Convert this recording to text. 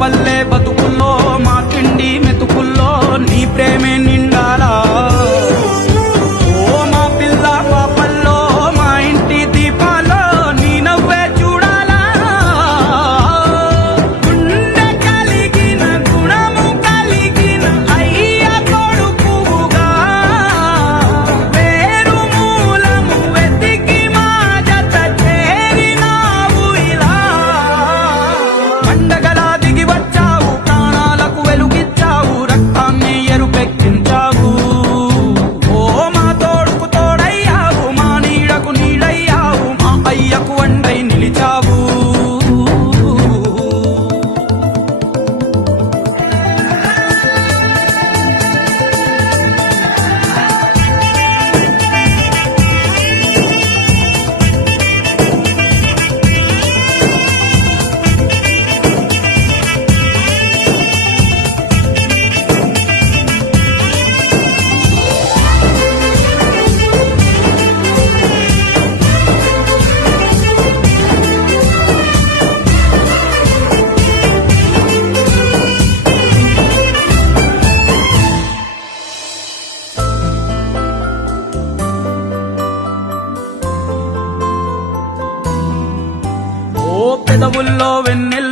పల్లె బతుకుల్లో మా తిండి మెతుకుల్లో నీ ప్రేమే నిండాలా ఓ మా పిల్ల పాపల్లో మా ఇంటి దీపాల్లో నీ నవ్వే చూడాలా గుండె కలిగిన గుణము కలిగిన అయ్య కొడుకుగా వేరు మూలము వెతికి మా జత చేరినావు ఇలా పండగలా దిగి వచ్చావు ప్రాణాలకు వెలుగిచ్చావు రక్తాన్ని ఎరుపెక్కించావు ఓ మా తోడుకు తోడయ్యావు మా నీడకు నీడయ్యావు మా అయ్యకు వండై నిలిచావు ఓ పెదవుల్లో వెన్నెల